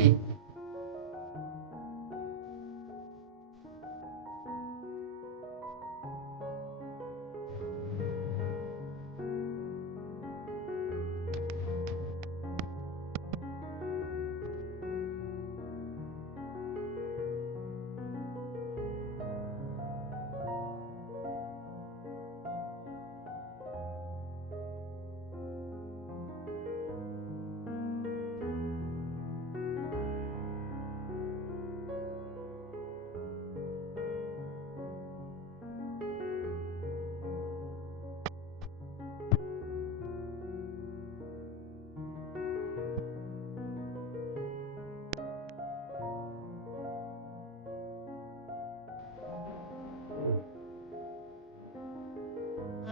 mm